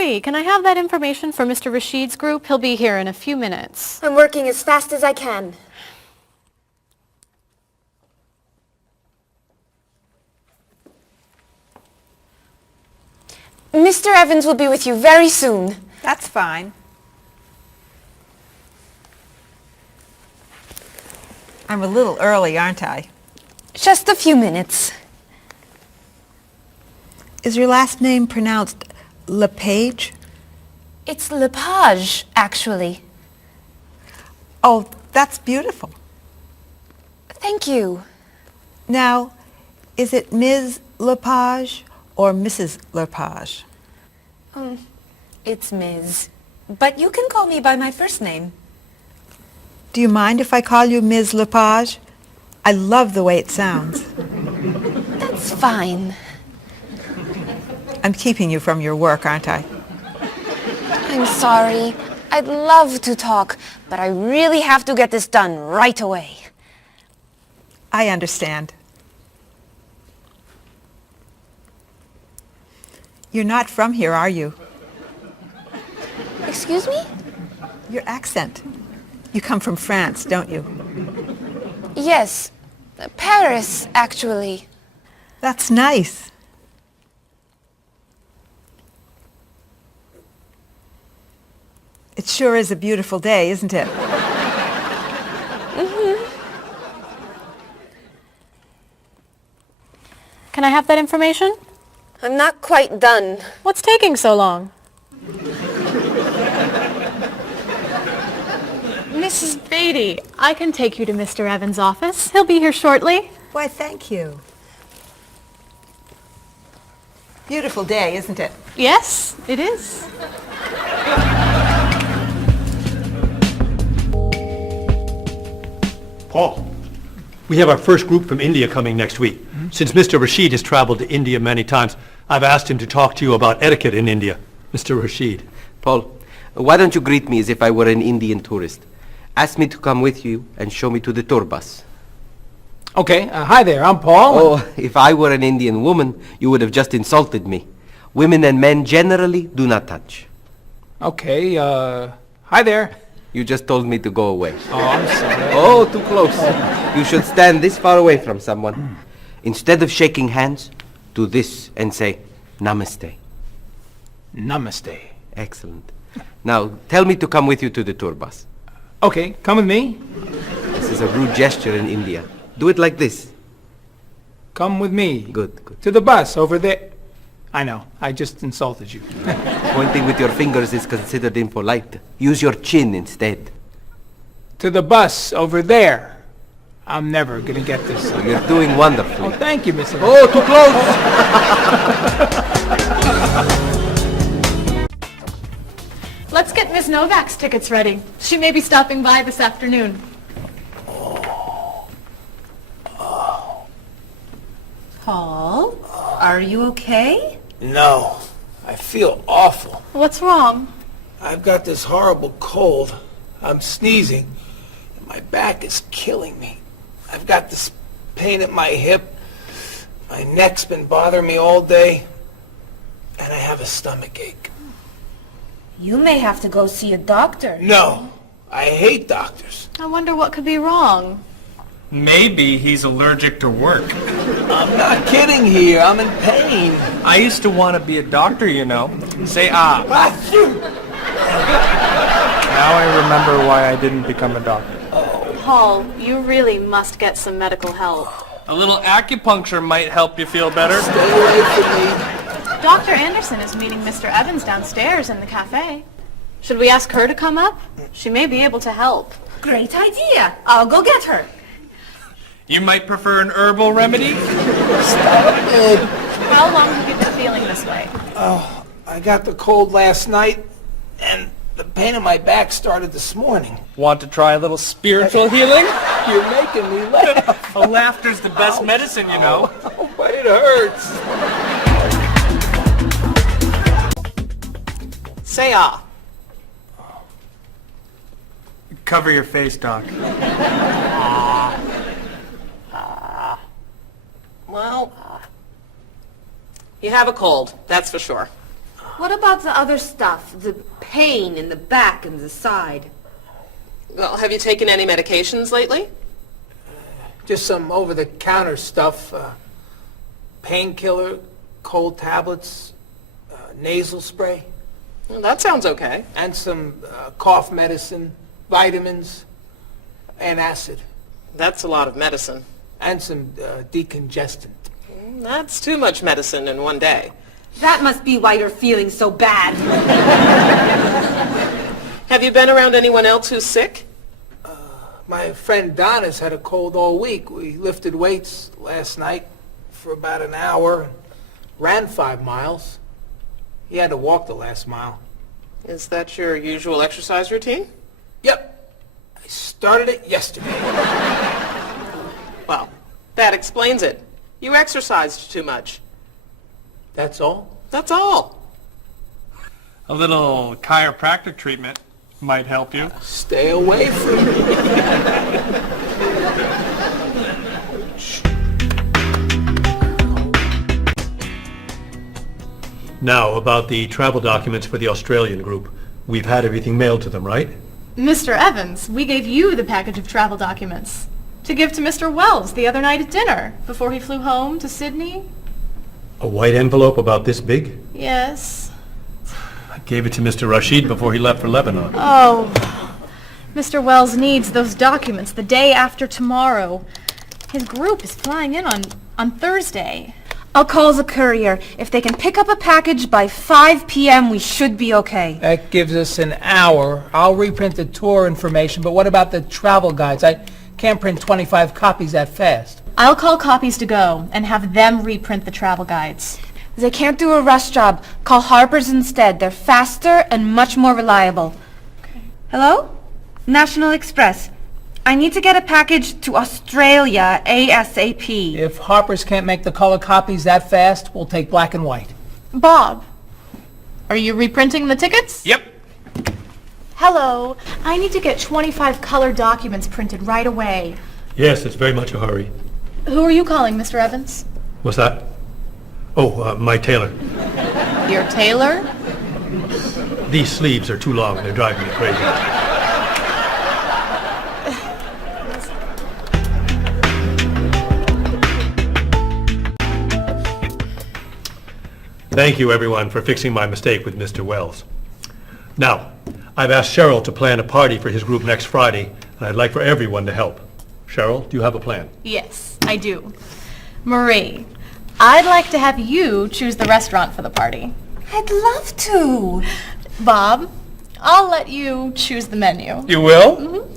Marie, can I have that information for Mr. Rashid's group? He'll be here in a few minutes. I'm working as fast as I can. Mr. Evans will be with you very soon. That's fine. I'm a little early, aren't I? Just a few minutes. Is your last name pronounced LePage? It's Lepage, actually. Oh, that's beautiful. Thank you. Now, is it Ms. Lepage or Mrs. Lepage? It's Ms. But you can call me by my first name. Do you mind if I call you Ms. Lepage? I love the way it sounds. That's fine. I'm keeping you from your work, aren't I? I'm sorry. I'd love to talk, but I really have to get this done right away. I understand. You're not from here, are you? Excuse me? Your accent. You come from France, don't you? Yes. Paris, actually. That's nice. It sure is a beautiful day, isn't it? Can I have that information? I'm not quite done. What's taking so long? Mrs. Beatty, I can take you to Mr. Evans' office. He'll be here shortly. Why, thank you. Beautiful day, isn't it? Yes, it is. Paul, we have our first group from India coming next week. Since Mr. Rashid has traveled to India many times, I've asked him to talk to you about etiquette in India. Mr. Rashid. Paul, why don't you greet me as if I were an Indian tourist? Ask me to come with you and show me to the tour bus. Okay, hi there, I'm Paul. Oh, if I were an Indian woman, you would have just insulted me. Women and men generally do not touch. Okay, hi there. You just told me to go away. Oh, I'm sorry. Oh, too close. You should stand this far away from someone. Instead of shaking hands, do this and say, Namaste. Namaste. Excellent. Now, tell me to come with you to the tour bus. Okay, come with me. This is a rude gesture in India. Do it like this. Come with me. Good, good. To the bus over there. I know, I just insulted you. Pointing with your fingers is considered impolite. Use your chin instead. To the bus over there. I'm never gonna get this. You're doing wonderfully. Oh, thank you, Mr. Oh, too close! Let's get Ms. Novak's tickets ready. She may be stopping by this afternoon. Paul, are you okay? No, I feel awful. What's wrong? I've got this horrible cold. I'm sneezing, and my back is killing me. I've got this pain at my hip. My neck's been bothering me all day, and I have a stomach ache. You may have to go see a doctor. No, I hate doctors. I wonder what could be wrong. Maybe he's allergic to work. I'm not kidding here. I'm in pain. I used to want to be a doctor, you know. Say ah. Now I remember why I didn't become a doctor. Paul, you really must get some medical help. A little acupuncture might help you feel better. Stay away from me. Dr. Anderson is meeting Mr. Evans downstairs in the cafe. Should we ask her to come up? She may be able to help. Great idea. I'll go get her. You might prefer an herbal remedy? Stop it. How long have you been feeling this way? Oh, I got the cold last night, and the pain in my back started this morning. Want to try a little spiritual healing? You're making me laugh. Oh, laughter's the best medicine, you know. Oh, but it hurts. Say ah. Cover your face, Doc. Well, you have a cold, that's for sure. What about the other stuff? The pain in the back and the side? Well, have you taken any medications lately? Just some over-the-counter stuff. Painkiller, cold tablets, nasal spray. Well, that sounds okay. And some cough medicine, vitamins, and acid. That's a lot of medicine. And some decongestant. That's too much medicine in one day. That must be why you're feeling so bad. Have you been around anyone else who's sick? My friend Donna's had a cold all week. We lifted weights last night for about an hour, ran 5 miles. He had to walk the last mile. Is that your usual exercise routine? Yep. I started it yesterday. Well, that explains it. You exercised too much. That's all? That's all. A little chiropractic treatment might help you. Stay away from me. Now, about the travel documents for the Australian group. We've had everything mailed to them, right? Mr. Evans, we gave you the package of travel documents to give to Mr. Wells the other night at dinner before he flew home to Sydney. A white envelope about this big? Yes. I gave it to Mr. Rashid before he left for Lebanon. Oh, Mr. Wells needs those documents the day after tomorrow. His group is flying in on Thursday. I'll call the courier. If they can pick up a package by 5 p.m., we should be okay. That gives us an hour. I'll reprint the tour information, but what about the travel guides? I can't print 25 copies that fast. I'll call Copies to Go and have them reprint the travel guides. They can't do a rush job. Call Harper's instead. They're faster and much more reliable. Okay. Hello? National Express. I need to get a package to Australia ASAP. If Harper's can't make the color copies that fast, we'll take black and white. Bob, are you reprinting the tickets? Yep. Hello, I need to get 25 color documents printed right away. Yes, it's very much a hurry. Who are you calling, Mr. Evans? What's that? Oh, my tailor. Your tailor? These sleeves are too long and they're driving me crazy. Thank you, everyone, for fixing my mistake with Mr. Wells. Now, I've asked Cheryl to plan a party for his group next Friday, and I'd like for everyone to help. Cheryl, do you have a plan? Yes, I do. Marie, I'd like to have you choose the restaurant for the party. I'd love to. Bob, I'll let you choose the menu. You will? Mm-hmm.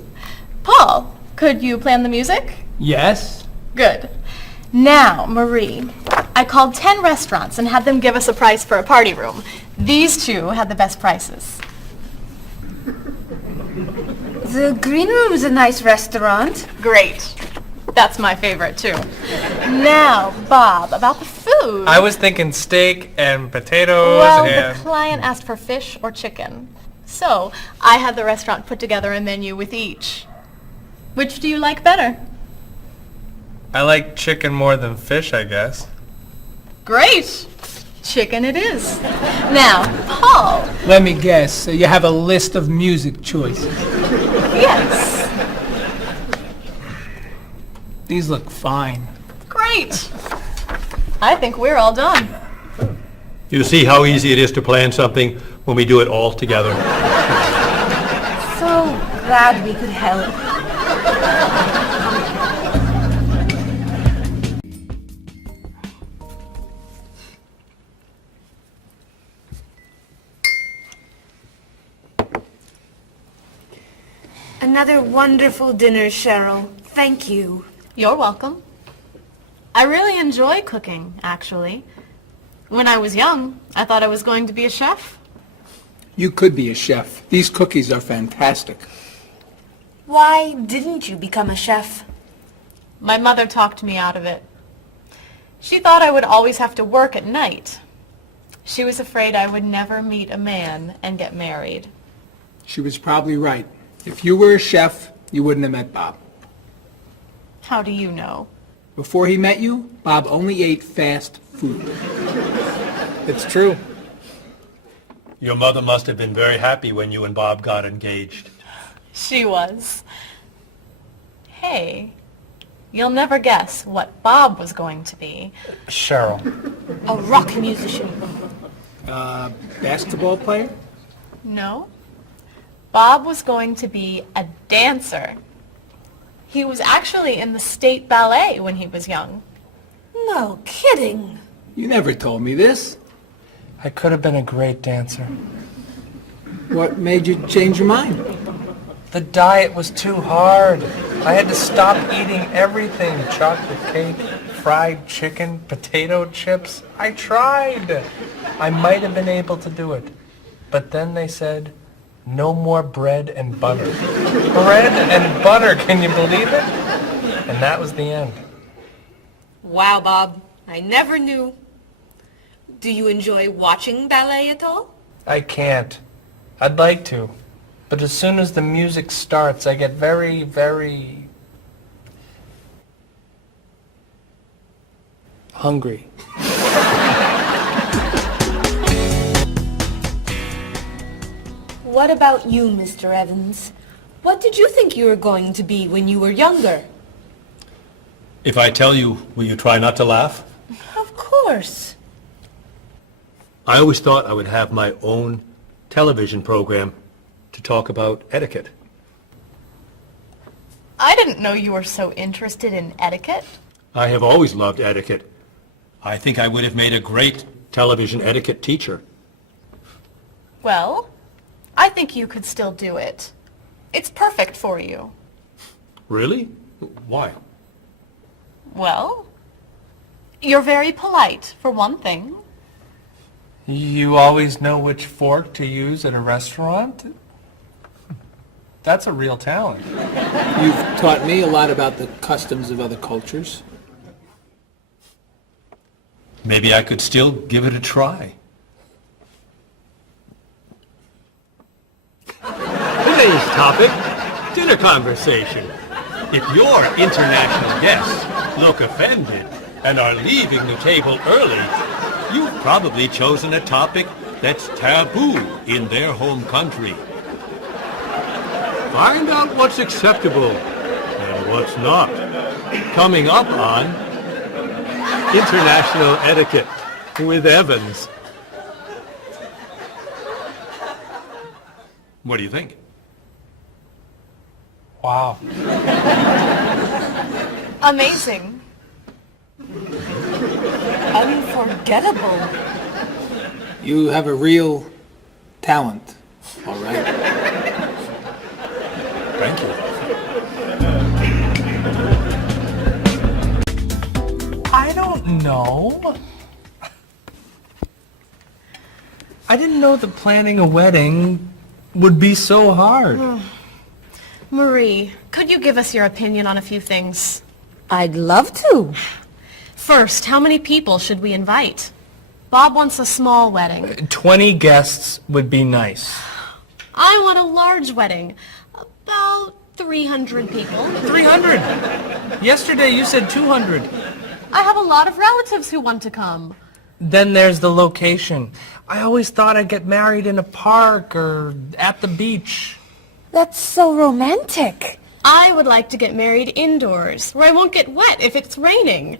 Paul, could you plan the music? Yes. Good. Now, Marie, I called 10 restaurants and had them give us a price for a party room. These two had the best prices. The Green Room's a nice restaurant. Great. That's my favorite, too. Now, Bob, about the food. I was thinking steak and potatoes Well, and... the client asked for fish or chicken. So, I had the restaurant put together a menu with each. Which do you like better? I like chicken more than fish, I guess. Great. Chicken it is. Now, Paul. Let me guess. You have a list of music choices. Yes. These look fine. Great. I think we're all done. You see how easy it is to plan something when we do it all together? So glad we could help. Another wonderful dinner, Cheryl. Thank you. You're welcome. I really enjoy cooking, actually. When I was young, I thought I was going to be a chef. You could be a chef. These cookies are fantastic. Why didn't you become a chef? My mother talked me out of it. She thought I would always have to work at night. She was afraid I would never meet a man and get married. She was probably right. If you were a chef, you wouldn't have met Bob. How do you know? Before he met you, Bob only ate fast food. It's true. Your mother must have been very happy when you and Bob got engaged. She was. Hey, you'll never guess what Bob was going to be. Cheryl. A rock musician. Basketball player? No. Bob was going to be a dancer. He was actually in the state ballet when he was young. No kidding. You never told me this. I could have been a great dancer. What made you change your mind? The diet was too hard. I had to stop eating everything. Chocolate cake, fried chicken, potato chips. I tried. I might have been able to do it. But then they said, no more bread and butter. Bread and butter, can you believe it? And that was the end. Wow, Bob. I never knew. Do you enjoy watching ballet at all? I can't. I'd like to. But as soon as the music starts, I get very, very hungry. What about you, Mr. Evans? What did you think you were going to be when you were younger? If I tell you, will you try not to laugh? Of course. I always thought I would have my own television program to talk about etiquette. I didn't know you were so interested in etiquette. I have always loved etiquette. I think I would have made a great television etiquette teacher. Well, I think you could still do it. It's perfect for you. Really? Why? Well, you're very polite, for one thing. You always know which fork to use at a restaurant? That's a real talent. You've taught me a lot about the customs of other cultures. Maybe I could still give it a try. Today's topic, dinner conversation. If your international guests look offended and are leaving the table early, you've probably chosen a topic that's taboo in their home country. Find out what's acceptable and what's not. Coming up on International Etiquette with Evans. What do you think? Wow. Amazing. Unforgettable. You have a real talent, all right? Thank you. I don't know. I didn't know that planning a wedding would be so hard. Marie, could you give us your opinion on a few things? I'd love to. First, how many people should we invite? Bob wants a small wedding. 20 guests would be nice. I want a large wedding. About 300 people. 300? Yesterday you said 200. I have a lot of relatives who want to come. Then there's the location. I always thought I'd get married in a park or at the beach. That's so romantic. I would like to get married indoors, where I won't get wet if it's raining.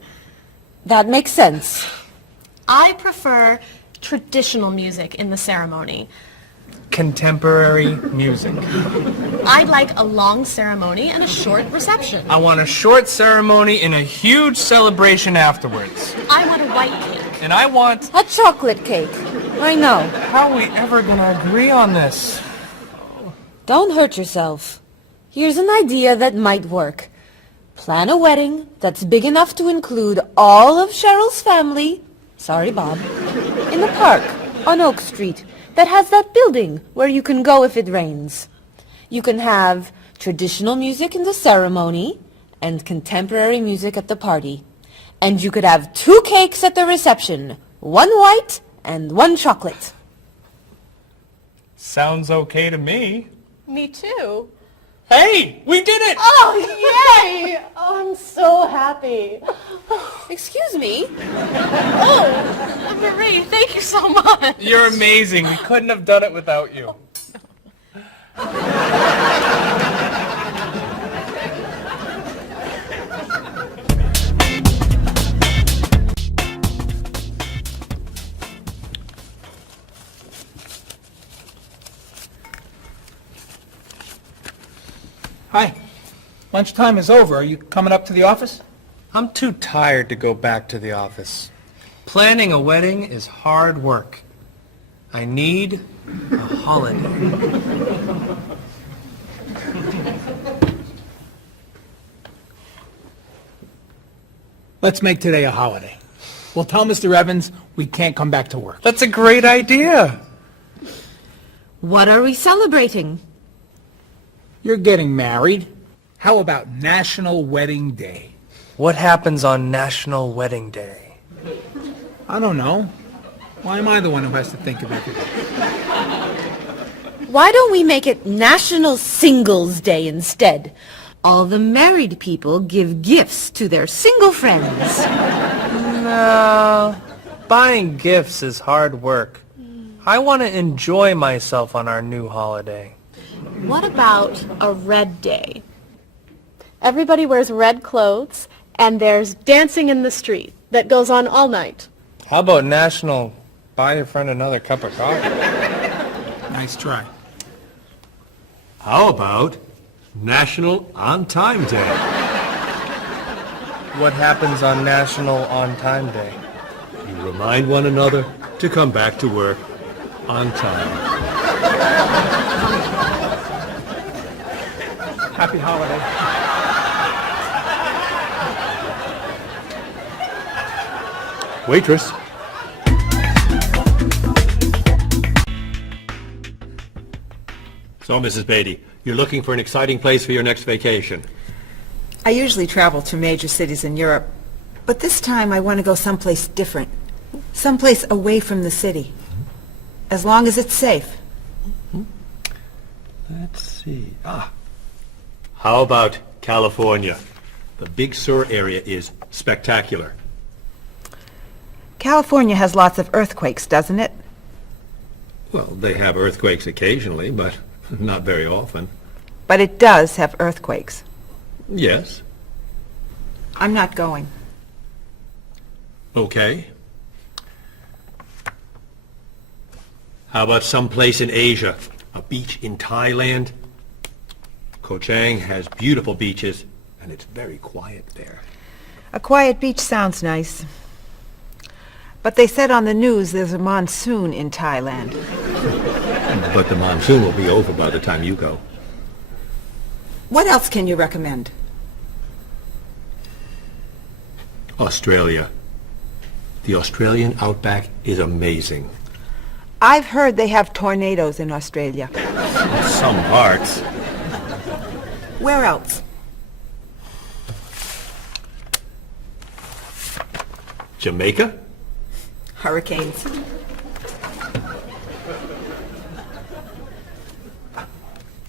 That makes sense. I prefer traditional music in the ceremony. Contemporary music. I'd like a long ceremony and a short reception. I want a short ceremony and a huge celebration afterwards. I want a white cake. And I want... A chocolate cake. I know. How are we ever gonna agree on this? Don't hurt yourself. Here's an idea that might work. Plan a wedding that's big enough to include all of Cheryl's family, sorry Bob, in a park on Oak Street that has that building where you can go if it rains. You can have traditional music in the ceremony and contemporary music at the party. And you could have 2 cakes at the reception, 1 white and 1 chocolate. Sounds okay to me. Me too. Hey, we did it! Oh, yay! Oh, I'm so happy. happy. Excuse me? Oh, Marie, thank you so much. You're amazing. We couldn't have done it without you. Hi. Lunchtime is over. Are you coming up to the office? I'm too tired to go back to the office. Planning a wedding is hard work. I need a holiday. Let's make today a holiday. We'll tell Mr. Evans we can't come back to work. That's a great idea. What are we celebrating? You're getting married. How about National Wedding Day? What happens on National Wedding Day? I don't know. Why am I the one who has to think of everything? Why don't we make it National Singles Day instead? All the married people give gifts to their single friends. No, buying gifts is hard work. I want to enjoy myself on our new holiday. What about a red day? Everybody wears red clothes, and there's dancing in the street that goes on all night. How about National Buy Your Friend Another Cup of Coffee? Nice try. How about National On Time Day? What happens on National On Time Day? You remind one another to come back to work on time. Happy holiday. Waitress. So, Mrs. Beatty, you're looking for an exciting place for your next vacation. I usually travel to major cities in Europe, but this time I want to go someplace different. Someplace away from the city. As long as it's safe. Let's see. How about California? The Big Sur area is spectacular. California has lots of earthquakes, doesn't it? Well, they have earthquakes occasionally, but not very often. But it does have earthquakes. Yes. I'm not going. Okay. How about someplace in Asia? A beach in Thailand? Koh Chang has beautiful beaches, and it's very quiet there. A quiet beach sounds nice. But they said on the news there's a monsoon in Thailand. But the monsoon will be over by the time you go. What else can you recommend? Australia. The Australian outback is amazing. I've heard they have tornadoes in Australia. Some parts. Where else? Jamaica? Hurricanes.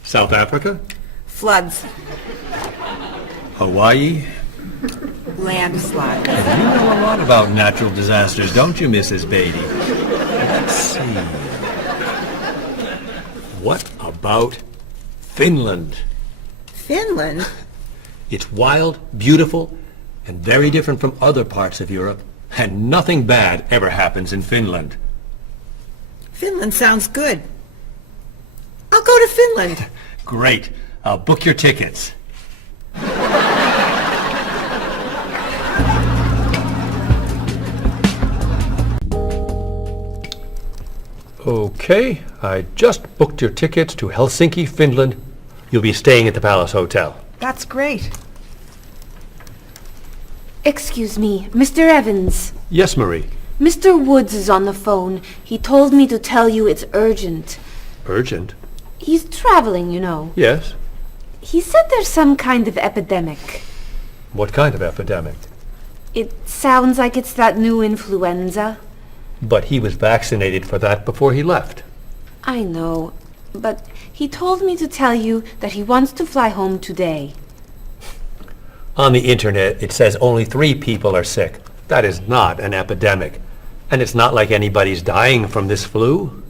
South Africa? Floods. Hawaii? Landslides. You know a lot about natural disasters, don't you, Mrs. Beatty? Let's see. What about Finland? Finland? It's wild, beautiful, and very different from other parts of Europe, and nothing bad ever happens in Finland. Finland sounds good. I'll go to Finland. Great. I'll book your tickets. Okay, I just booked your tickets to Helsinki, Finland. You'll be staying at the Palace Hotel. That's great. Excuse me, Mr. Evans. Yes, Marie. Mr. Woods is on the phone. He told me to tell you it's urgent. Urgent? He's traveling, you know. Yes. He said there's some kind of epidemic. What kind of epidemic? It sounds like it's that new influenza. But he was vaccinated for that before he left. I know, but he told me to tell you that he wants to fly home today. On the internet, it says only 3 people are sick. That is not an epidemic. And it's not like anybody's dying from this flu.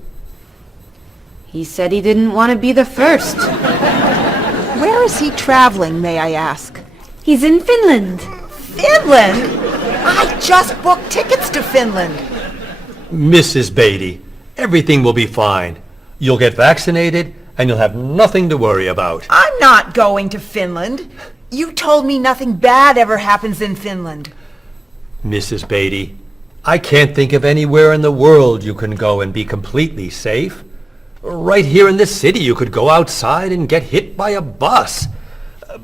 He said he didn't want to be the first. Where is he traveling, may I ask? He's in Finland. Finland? I just booked tickets to Finland. Mrs. Beatty, everything will be fine. You'll get vaccinated, and you'll have nothing to worry about. I'm not going to Finland. You told me nothing bad ever happens in Finland. Mrs. Beatty, I can't think of anywhere in the world you can go and be completely safe. Right here in this city, you could go outside and get hit by a bus.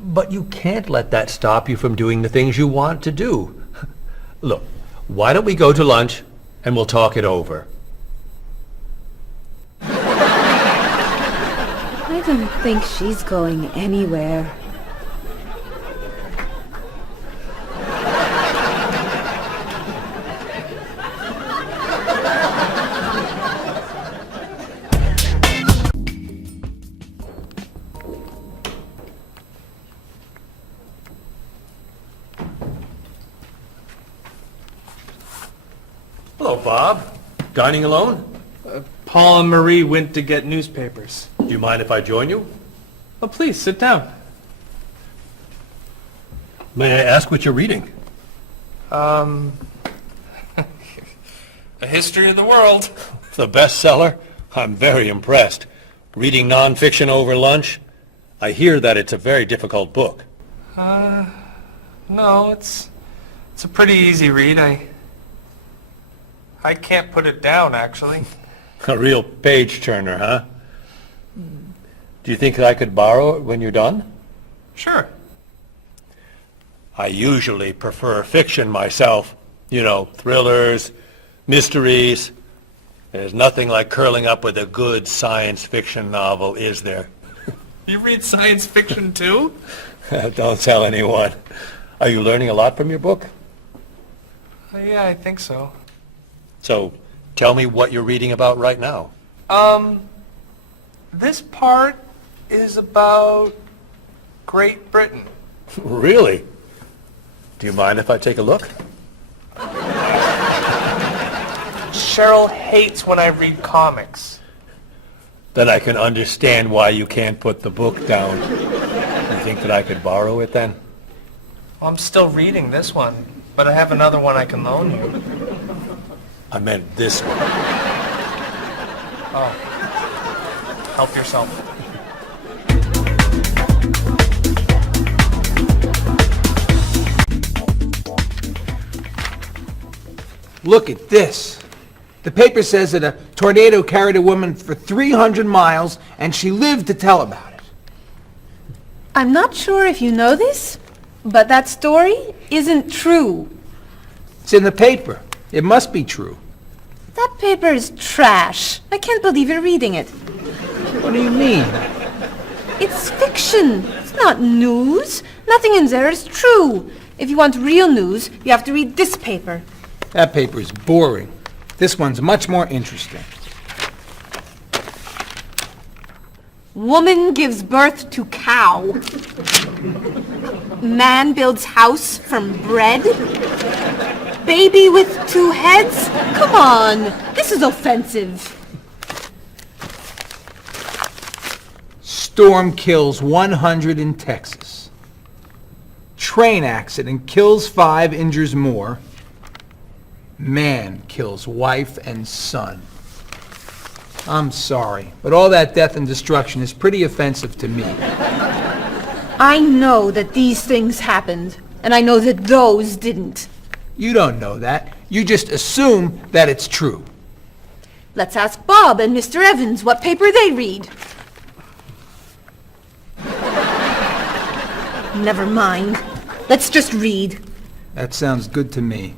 But you can't let that stop you from doing the things you want to do. Look, why don't we go to lunch and we'll talk it over? I don't think she's going anywhere. Hello, Bob. Dining alone? Paul and Marie went to get newspapers. Do you mind if I join you? Oh, please, sit down. May I ask what you're reading? A history of the world. The bestseller? I'm very impressed. Reading nonfiction over lunch? I hear that it's a very difficult book. No, it's a pretty easy read. I can't put it down, actually. A real page-turner, huh? Do you think I could borrow it when you're done? Sure. I usually prefer fiction myself. You know, thrillers, mysteries. There's nothing like curling up with a good science fiction novel, is there? You read science fiction too? Don't tell anyone. Are you learning a lot from your book? Yeah, I think so. So, tell me what you're reading about right now. This part is about Great Britain. Really? Do you mind if I take a look? Cheryl hates when I read comics. Then I can understand why you can't put the book down. You think that I could borrow it then? Well, I'm still reading this one, but I have another one I can loan you. I meant this one. Oh. Help yourself. Look at this. The paper says that a tornado carried a woman for 300 miles, and she lived to tell about it. I'm not sure if you know this, but that story isn't true. It's in the paper. It must be true. That paper is trash. I can't believe you're reading it. What do you mean? It's fiction. It's not news. Nothing in there is true. If you want real news, you have to read this paper. That paper is boring. This one's much more interesting. Woman gives birth to cow. Man builds house from bread. Baby with 2 heads? Come on, this is offensive. Storm kills 100 in Texas. Train accident kills 5, injures more. Man kills wife and son. I'm sorry, but all that death and destruction is pretty offensive to me. I know that these things happened, and I know that those didn't. You don't know that. You just assume that it's true. Let's ask Bob and Mr. Evans what paper they read. Never mind. Let's just read. That sounds good to me.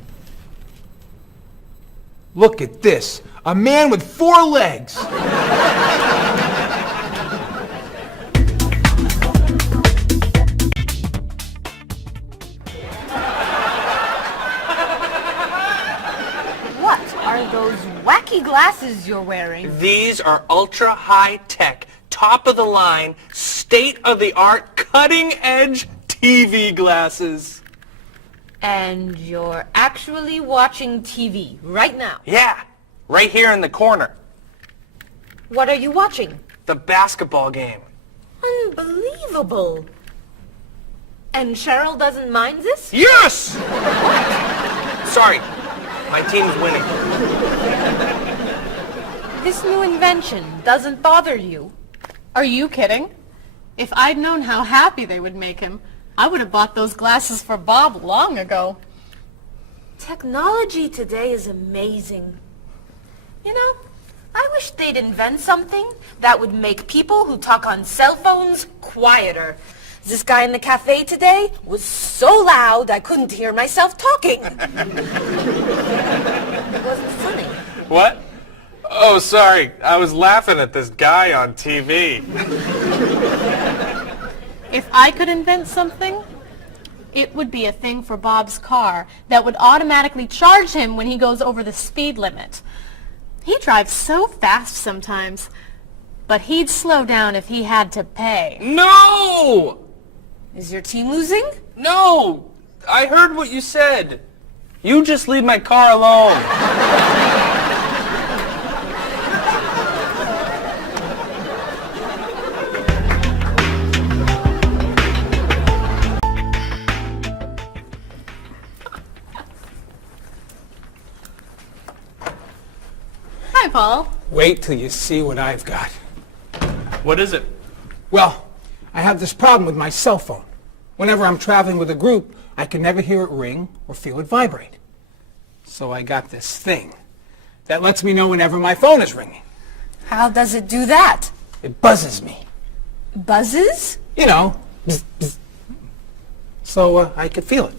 Look at this. A man with 4 legs. What are those wacky glasses you're wearing? These are ultra high tech, top of the line, state of the art, cutting edge TV glasses. And you're actually watching TV right now. Yeah, right here in the corner. What are you watching? The basketball game. Unbelievable. And Cheryl doesn't mind this? Yes! Sorry, my team's winning. This new invention doesn't bother you. Are you kidding? If I'd known how happy they would make him, I would have bought those glasses for Bob long ago. Technology today is amazing. You know, I wish they'd invent something that would make people who talk on cell phones quieter. This guy in the cafe today was so loud I couldn't hear myself talking. It wasn't funny. What? Oh, sorry. I was laughing at this guy on TV. If I could invent something, it would be a thing for Bob's car that would automatically charge him when he goes over the speed limit. He drives so fast sometimes, but he'd slow down if he had to pay. No! Is your team losing? No! I heard what you said. You just leave my car alone. Hi, Paul. Wait till you see what I've got. What is it? Well, I have this problem with my cell phone. Whenever I'm traveling with a group, I can never hear it ring or feel it vibrate. So I got this thing that lets me know whenever my phone is ringing. How does it do that? It buzzes me. Buzzes? You know, bzz, bzz. So I could feel it.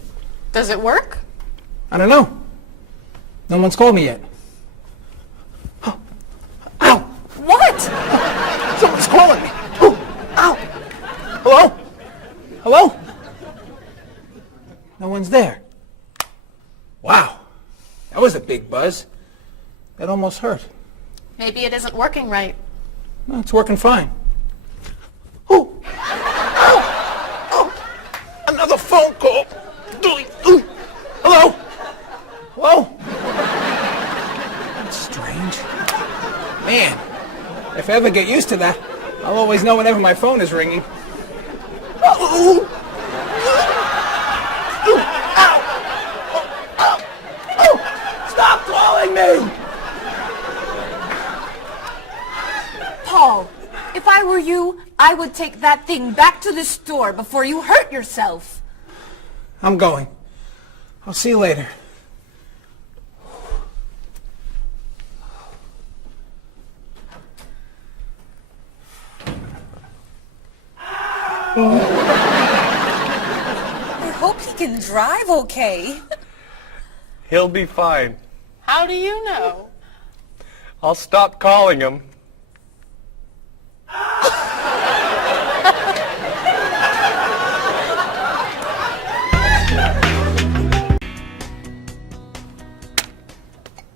Does it work? I don't know. No one's called me yet. Ow! What? Someone's calling me. Oh, ow! Hello? Hello? No one's there. Wow. That was a big buzz. That almost hurt. Maybe it isn't working right. No, it's working fine. Oh! Ow! Oh! Another phone call. Hello? Hello? That's strange. Man, if I ever get used to that, I'll always know whenever my phone is ringing. Oh! Stop calling me! Paul, if I were you, I would take that thing back to the store before you hurt yourself. I'm going. I'll see you later. I hope he can drive okay. He'll be fine. How do you know? I'll stop calling him.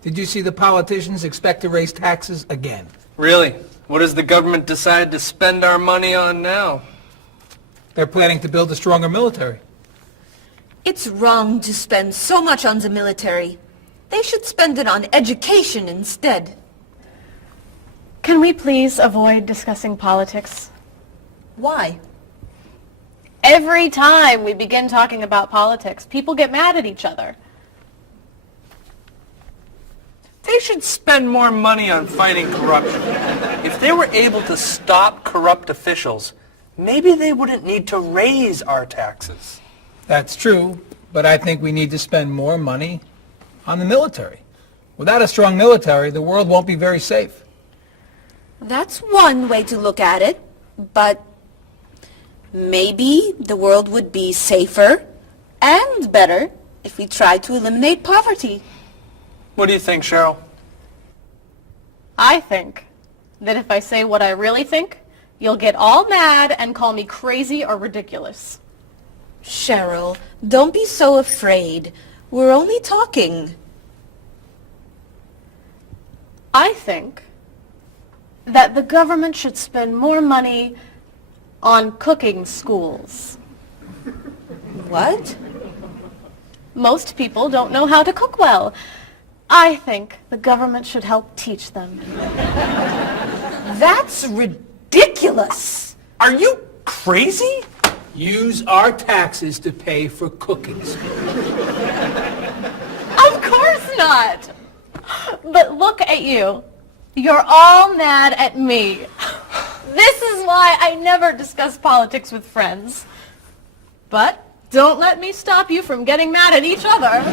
Did you see the politicians expect to raise taxes again? Really? What has the government decided to spend our money on now? They're planning to build a stronger military. It's wrong to spend so much on the military. They should spend it on education instead. Can we please avoid discussing politics? Why? Every time we begin talking about politics, people get mad at each other. They should spend more money on fighting corruption. If they were able to stop corrupt officials, maybe they wouldn't need to raise our taxes. That's true, but I think we need to spend more money on the military. Without a strong military, the world won't be very safe. That's one way to look at it, but maybe the world would be safer and better if we tried to eliminate poverty. What do you think, Cheryl? I think that if I say what I really think, you'll get all mad and call me crazy or ridiculous. Cheryl, don't be so afraid. We're only talking. I think that the government should spend more money on cooking schools. What? Most people don't know how to cook well. I think the government should help teach them. That's ridiculous. Are you crazy? Use our taxes to pay for cooking school. Of course not! But look at you. You're all mad at me. This is why I never discuss politics with friends. But don't let me stop you from getting mad at each other.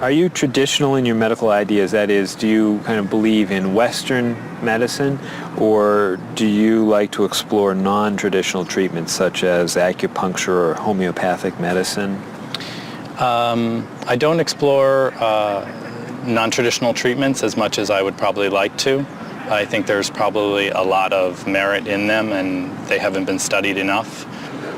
Are you traditional in your medical ideas? That is, do you kind of believe in Western medicine, or do you like to explore non-traditional treatments such as acupuncture or homeopathic medicine? I don't explore non-traditional treatments as much as I would probably like to. I think there's probably a lot of merit in them, and they haven't been studied enough.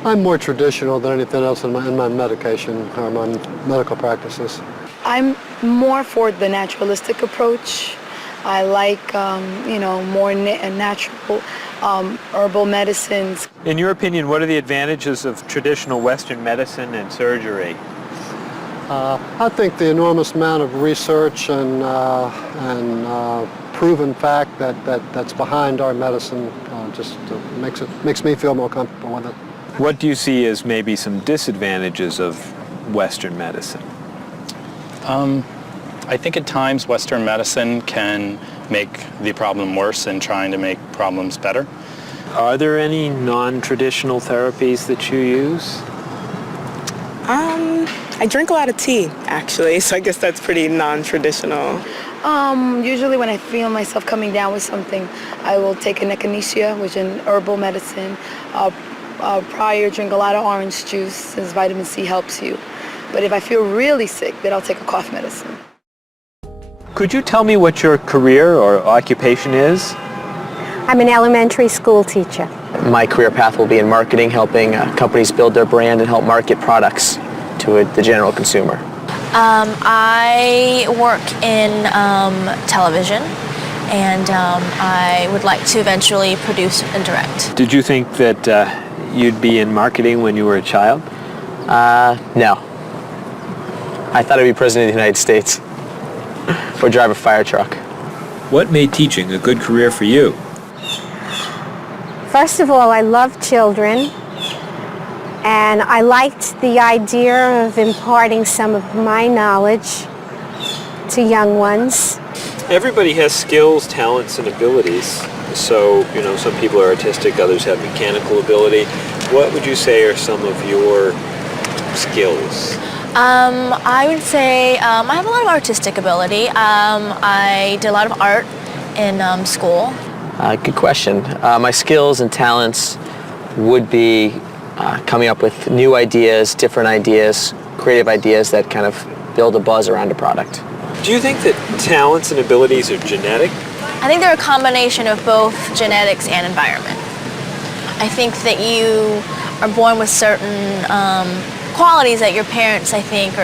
I'm more traditional than anything else in my medication or my medical practices. I'm more for the naturalistic approach. I like, more natural herbal medicines. In your opinion, what are the advantages of traditional Western medicine and surgery? I think the enormous amount of research and proven fact that's behind our medicine just makes me feel more comfortable with it. What do you see as maybe some disadvantages of Western medicine? I think at times Western medicine can make the problem worse in trying to make problems better. Are there any non-traditional therapies that you use? I drink a lot of tea, actually, so I guess that's pretty non-traditional. Usually when I feel myself coming down with something, I will take an echinacea, which is an herbal medicine. Prior, drink a lot of orange juice, since vitamin C helps you. But if I feel really sick, then I'll take a cough medicine. Could you tell me what your career or occupation is? I'm an elementary school teacher. My career path will be in marketing, helping companies build their brand and help market products to the general consumer. I work in television, and I would like to eventually produce and direct. Did you think that you'd be in marketing when you were a child? No. I thought I'd be president of the United States or drive a fire truck. What made teaching a good career for you? First of all, I love children, and I liked the idea of imparting some of my knowledge to young ones. Everybody has skills, talents, and abilities. So, some people are artistic, others have mechanical ability. What would you say are some of your skills? I would say I have a lot of artistic ability. I did a lot of art in school. Good question. My skills and talents would be coming up with new ideas, different ideas, creative ideas that kind of build a buzz around a product. Do you think that talents and abilities are genetic? I think they're a combination of both genetics and environment. I think that you are born with certain qualities that your parents, I think,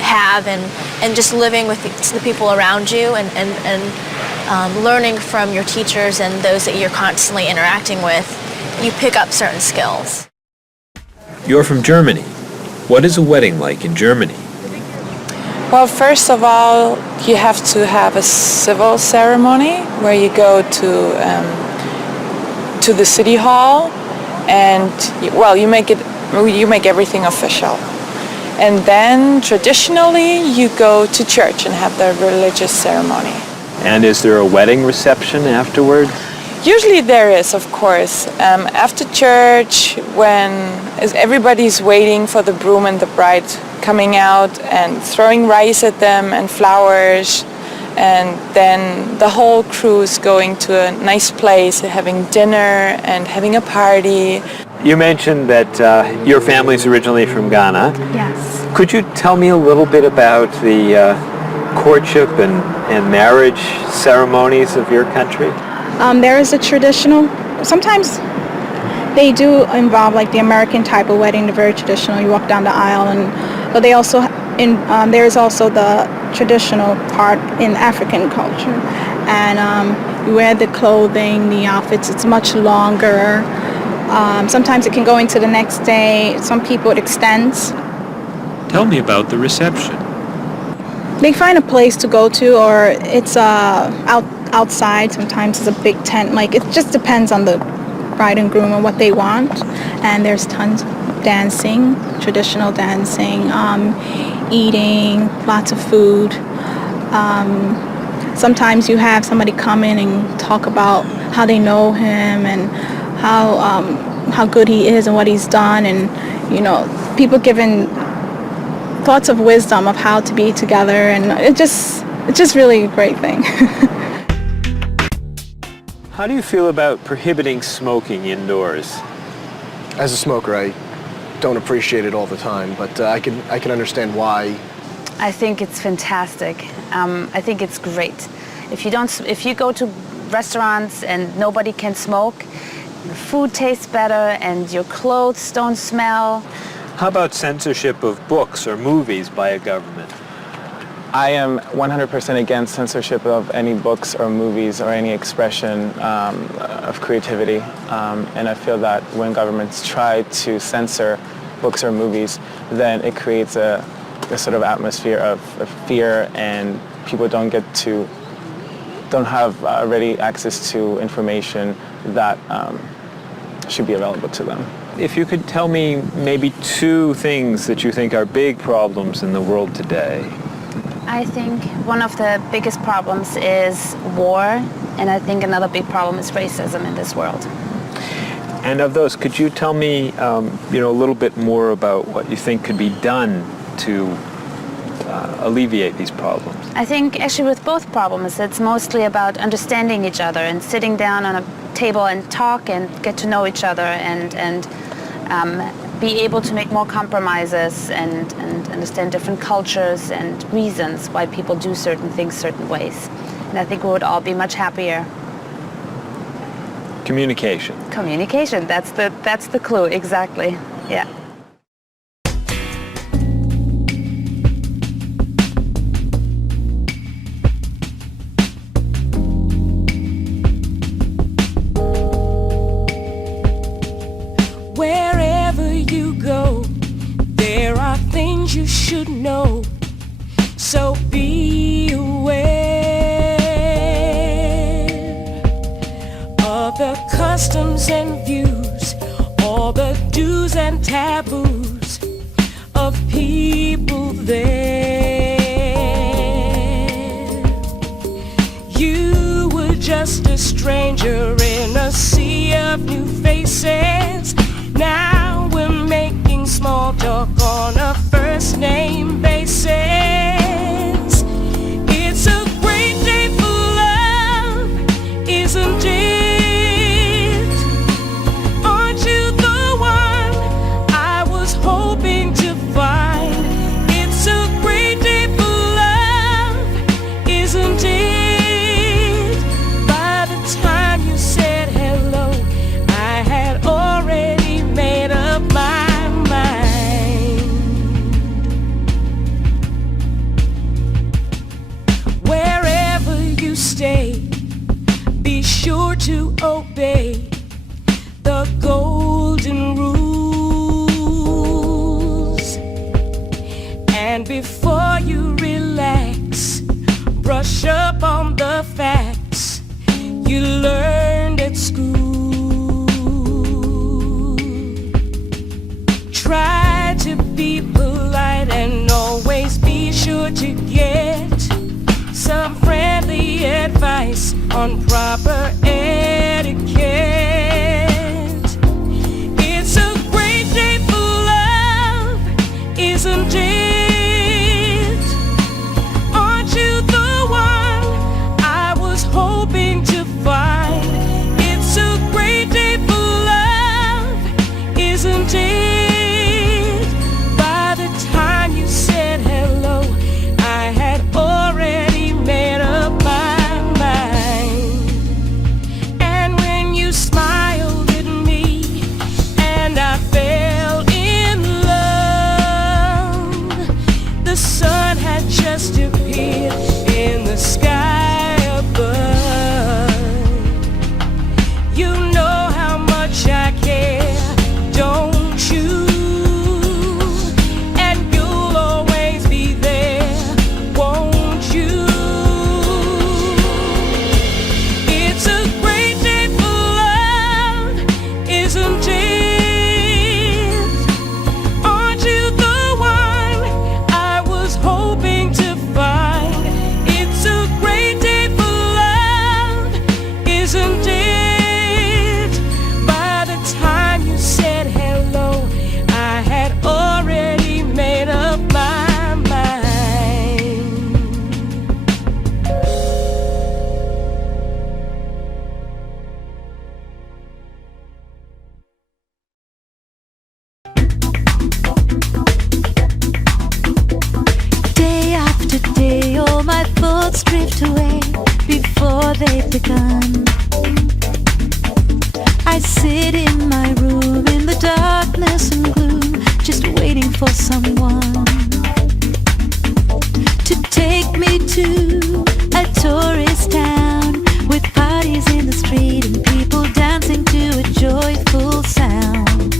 have, and just living with the people around you and learning from your teachers and those that you're constantly interacting with, you pick up certain skills. You're from Germany. What is a wedding like in Germany? Well, first of all, you have to have a civil ceremony where you go to the city hall, and you make everything official. And then traditionally you go to church and have the religious ceremony. And is there a wedding reception afterward? Usually there is, of course. After church, when everybody's waiting for the groom and the bride coming out and throwing rice at them and flowers, and then the whole crew is going to a nice place, having dinner and having a party. You mentioned that your family's originally from Ghana. Yes. Could you tell me a little bit about the courtship and marriage ceremonies of your country? There is a traditional, sometimes they do involve like the American type of wedding, the very traditional, you walk down the aisle, but they also, there is also the traditional part in African culture. And You wear the clothing, the outfits, it's much longer. Sometimes it can go into the next day. Some people it extends. Tell me about the reception. They find a place to go to, or it's outside. Sometimes it's a big tent. Like, it just depends on the bride and groom and what they want. And there's tons of dancing, traditional dancing, eating, lots of food. Sometimes you have somebody come in and talk about how they know him and how good he is and what he's done, and people giving thoughts of wisdom of how to be together, and it's just really a great thing. How do you feel about prohibiting smoking indoors? As a smoker, I don't appreciate it all the time, but I can understand why. I think it's fantastic. I think it's great. If you go to restaurants and nobody can smoke, the food tastes better and your clothes don't smell. How about censorship of books or movies by a government? I am 100% against censorship of any books or movies or any expression of creativity. And I feel that when governments try to censor books or movies, then it creates a sort of atmosphere of fear, and people don't have ready access to information that should be available to them. If you could tell me maybe 2 things that you think are big problems in the world today. I think one of the biggest problems is war, and I think another big problem is racism in this world. And of those, could you tell me a little bit more about what you think could be done to alleviate these problems? I think actually with both problems, it's mostly about understanding each other and sitting down on a table and talk and get to know each other and be able to make more compromises and understand different cultures and reasons why people do certain things certain ways. And I think we would all be much happier. Communication. Communication, that's the clue, exactly, yeah. Wherever you go, there are things you should know, so be aware of the customs and views, all the do's and taboos of people there. You were just a stranger in a sea of new faces. Now we're making small talk on a first name basis. It's a great day for love, isn't it? Aren't you the one I was hoping to find? It's a great day for love, isn't it? By the time you said hello, I had all sit in my room in the darkness and gloom, just waiting for someone to take me to a tourist town with parties in the street and people dancing to a joyful sound.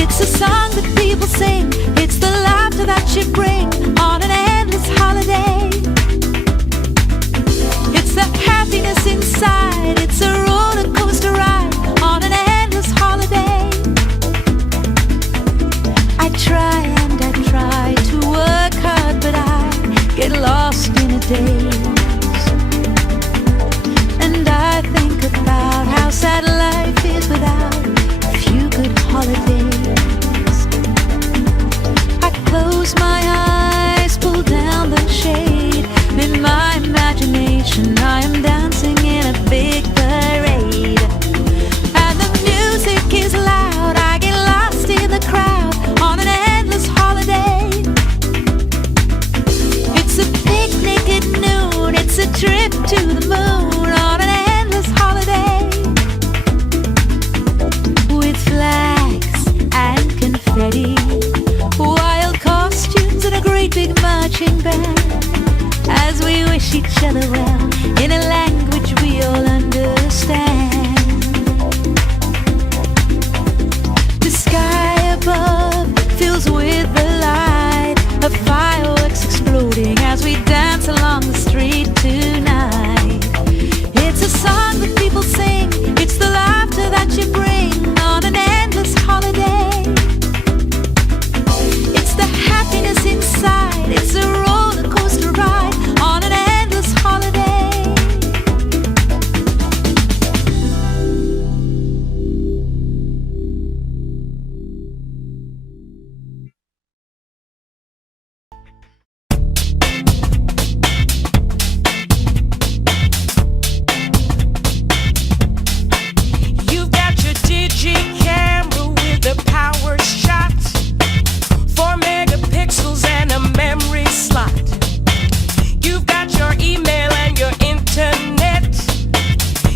It's a song that people sing, it's the laughter that you bring on an endless holiday. It's the happiness inside, it's a roller coaster ride on an endless holiday. I try and I try to work hard, but I get lost in a daze. And I think about how sad life is without a few good holidays. I close my eyes, pull down the shade. In my imagination I am dancing in a big parade. And the music is loud, I get lost in the crowd on an endless holiday. It's a picnic at noon, it's a trip to the moon on an endless holiday. With flags and confetti, wild costumes and a great big marching band, as we wish each other well in a language we all understand. The sky above fills with the light of fireworks exploding as we dance along the street tonight. It's a song that people sing, it's the laughter that you bring on an endless holiday. It's the happiness inside, it's a roller coaster ride on an endless holiday. You've got your digi camera with a power shot, 4 megapixels and a memory slot. You've got your email and your internet.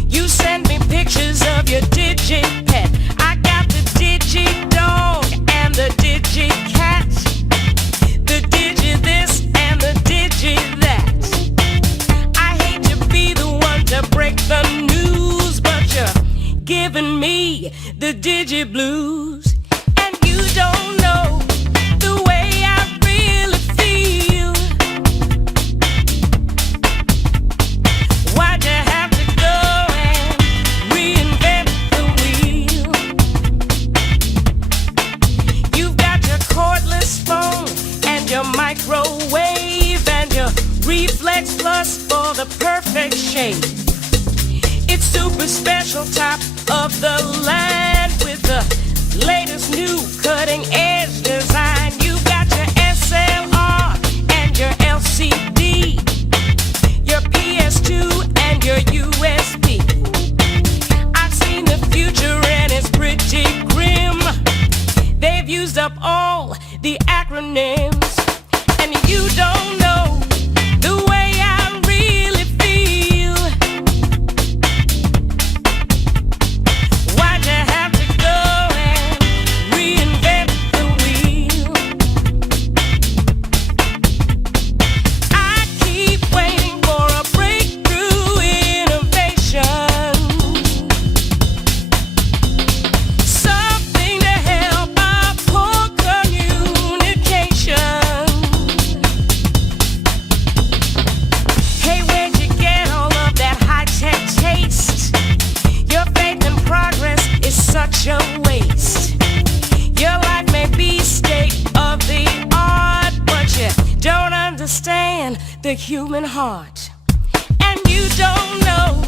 You send me pictures of your digi pet. I got the digi dog and the digi cat, the digi this and the digi that. I hate to be the one to break the news, but you're giving me the digi blues. And you don't know the way I really feel. Why'd you have to go and reinvent the wheel? You've got your cordless phone and your microwave and your reflex plus for the perfect shape. It's super special, top of the line with the latest new cutting edge design. You've got your SLR and your LCD, your PS2 and your USB. I've seen the future and it's pretty grim. They've used up all the acronyms, and you don't know the way I really feel. Why'd you have to go and reinvent the wheel? I keep waiting for a breakthrough innovation, something to help our poor communication. Hey, where'd you get all of that high-tech taste? Your faith in progress is such a waste. Your life may be state of the art, but you don't understand the human heart. And you don't know